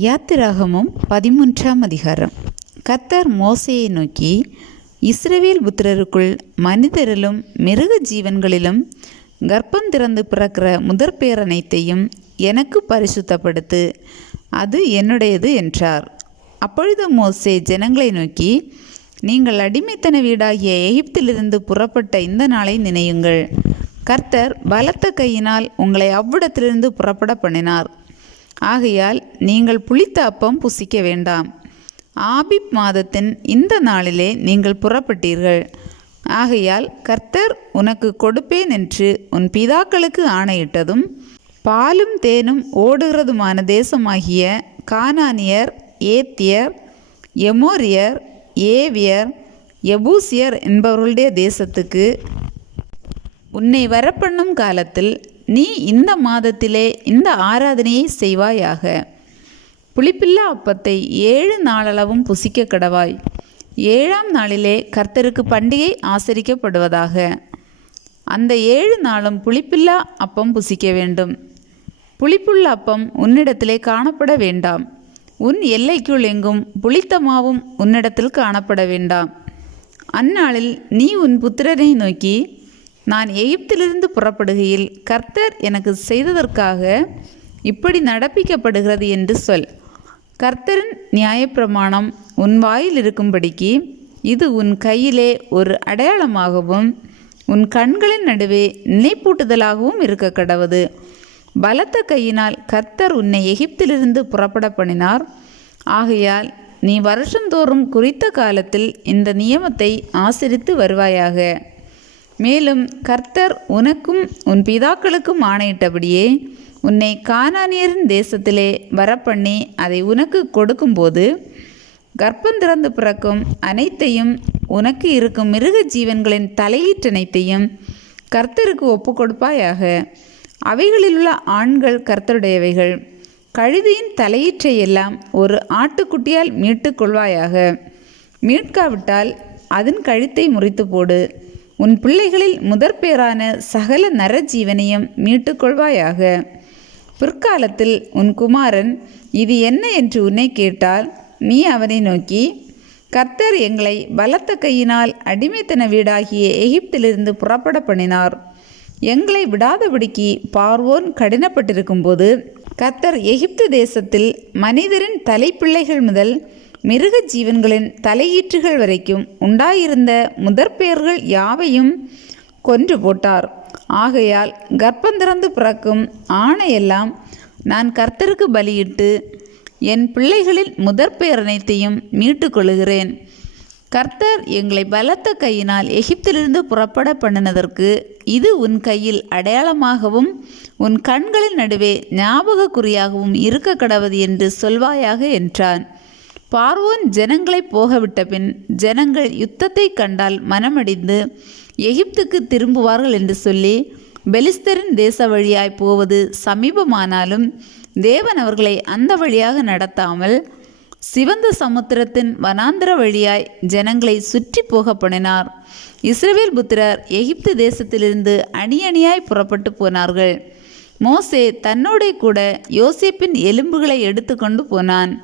யாத்திராகமும் பதிமூன்றாம் அதிகாரம். கத்தர் மோசையை நோக்கி இஸ்ரவேல் புத்திரருக்குள் மனிதரிலும் மிருக ஜீவன்களிலும் கர்ப்பம் திறந்து பிறக்கிற முதற்பேர் அனைத்தையும் எனக்கு பரிசுத்தப்படுத்து அது என்னுடையது என்றார். அப்பொழுது மோசே ஜனங்களை நோக்கி நீங்கள் அடிமைத்தன வீடாகிய எகிப்திலிருந்து புறப்பட்ட இந்த நாளை நினையுங்கள். கர்த்தர் பலத்த கையினால் உங்களை அவ்விடத்திலிருந்து புறப்பட பண்ணினார். ஆகையால் நீங்கள் புளித்த அப்பம் புசிக்க வேண்டாம். ஆபிப் மாதத்தின் இந்த நாளிலே நீங்கள் புறப்பட்டீர்கள். ஆகையால் கர்த்தர் உனக்கு கொடுப்பேன் என்று உன் பிதாக்களுக்கு ஆணையிட்டதும் பாலும் தேனும் ஓடுகிறதுமான தேசமாகிய கானானியர் ஏத்தியர் எமோரியர் ஏவியர் எபூசியர் என்பவர்களுடைய தேசத்துக்கு உன்னை வரப்பண்ணும் காலத்தில் நீ இந்த மாதத்திலே இந்த ஆராதனையை செய்வாயாக. புளிப்பில்லா அப்பத்தை ஏழு நாளளவும் புசிக்க கடவாய். ஏழாம் நாளிலே கர்த்தருக்கு பண்டிகை ஆசரிக்கப்படுவதாக. அந்த ஏழு நாளும் புளிப்பில்லா அப்பம் புசிக்க வேண்டும். புளிப்புள்ள அப்பம் உன்னிடத்திலே காணப்பட வேண்டாம். உன் எல்லைக்குள் எங்கும் புளித்த மாவும் உன்னிடத்தில் காணப்பட வேண்டாம். அந்நாளில் நீ உன் புத்திரனை நோக்கி நான் எகிப்திலிருந்து புறப்படுகையில் கர்த்தர் எனக்கு செய்ததற்காக இப்படி நடப்பிக்கப்படுகிறது என்று சொல். கர்த்தரின் நியாயப்பிரமாணம் உன் வாயில் இருக்கும்படிக்கு இது உன் கையிலே ஒரு அடையாளமாகவும் உன் கண்களின் நடுவே நினைப்பூட்டுதலாகவும் இருக்க கடவுது. பலத்த கையினால் கர்த்தர் உன்னை எகிப்திலிருந்து புறப்பட பண்ணினார். ஆகையால் நீ வருஷந்தோறும் குறித்த காலத்தில் இந்த நியமத்தை ஆசரித்து வருவாயாக. மேலும் கர்த்தர் உனக்கும் உன் பிதாக்களுக்கும் ஆணையிட்டபடியே உன்னை கானானியரின் தேசத்திலே வரப்பண்ணி அதை உனக்கு கொடுக்கும்போது கர்ப்பம் திறந்து பிறக்கும் அனைத்தையும் உனக்கு இருக்கும் மிருக ஜீவன்களின் தலையீற்றனைத்தையும் கர்த்தருக்கு ஒப்பு கொடுப்பாயாக அவைகளில் உள்ள ஆண்கள் கர்த்தருடையவைகள். கழுதியின் தலையீற்றை எல்லாம் ஒரு ஆட்டுக்குட்டியால் மீட்டுக் கொள்வாயாக மீட்காவிட்டால் அதன் கழுத்தை முறித்து போடு உன் பிள்ளைகளில் முதற்பேரான சகல நரஜீவனையும் மீட்டுக்கொள்வாயாக. பிற்காலத்தில் உன் குமாரன் இது என்ன என்று உன்னை கேட்டால் நீ அவனை நோக்கி கர்த்தர் எங்களை பலத்த கையினால் அடிமைத்தன வீடாகிய எகிப்திலிருந்து புறப்பட பண்ணினார். எங்களை விடாதபடிக்கு பார்வோன் கடினப்பட்டிருக்கும்போது கர்த்தர் எகிப்து தேசத்தில் மனிதரின் தலைப்பிள்ளைகள் முதல் மிருக ஜீவன்களின் தலையீற்றுகள் வரைக்கும் உண்டாயிருந்த முதற்பெயர்கள் யாவையும் கொன்று போட்டார். ஆகையால் கர்ப்பந்திறந்து பிறக்கும் ஆணையெல்லாம் நான் கர்த்தருக்கு பலியிட்டு என் பிள்ளைகளில் முதற்பெயர் அனைத்தையும் மீட்டுக்கொள்கிறேன் கர்த்தர் எங்களை பலத்த கையினால் எகிப்திலிருந்து புறப்பட பண்ணினதற்கு இது உன் கையில் அடையாளமாகவும் உன் கண்களின் நடுவே ஞாபக குறியாகவும் இருக்க கடவது என்று சொல்வாயாக என்றான். பார்வோன் ஜனங்களை போகவிட்ட பின் ஜனங்கள் யுத்தத்தை கண்டால் மனமடிந்து எகிப்துக்கு திரும்புவார்கள் என்று சொல்லி பெலிஸ்தரின் தேச வழியாய் போவது சமீபமானாலும் தேவன் அவர்களை அந்த வழியாக நடத்தாமல் சிவந்த சமுத்திரத்தின் வனாந்திர வழியாய் ஜனங்களை சுற்றி போக பண்ணினார். இஸ்ரவேல் புத்திரர் எகிப்து தேசத்திலிருந்து அணி அணியாய் புறப்பட்டு போனார்கள். மோசே தன்னோடே கூட யோசிப்பின் எலும்புகளை எடுத்துக்கொண்டு போனான்.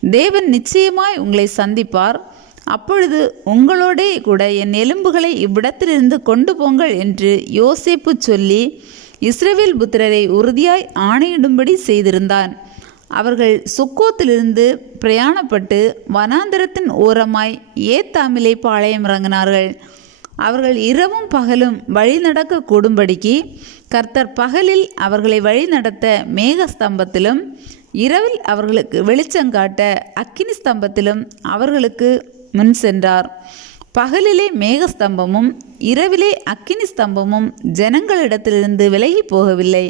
தேவன் நிச்சயமாய் உங்களை சந்திப்பார். அப்பொழுது உங்களோடே கூட என் எலும்புகளை இவ்விடத்திலிருந்து கொண்டு போங்கள் என்று யோசேப்பு சொல்லி இஸ்ரேவேல் புத்திரரை உறுதியாய் ஆணையிடும்படி செய்திருந்தான். அவர்கள் சுக்கோத்திலிருந்து பிரயாணப்பட்டு வனாந்தரத்தின் ஓரமாய் ஏத்தாமிலே பாளையம் இறங்கினார்கள். அவர்கள் இரவும் பகலும் வழி நடக்க கூடும்படிக்கு கர்த்தர் பகலில் அவர்களை வழி நடத்த மேக ஸ்தம்பத்திலும் இரவில் அவர்களுக்கு வெளிச்சங்காட்ட அக்கினி ஸ்தம்பத்திலும் அவர்களுக்கு முன் சென்றார். பகலிலே மேகஸ்தம்பமும் இரவிலே அக்கினி ஸ்தம்பமும் ஜனங்களிடத்திலிருந்து விலகி போகவில்லை.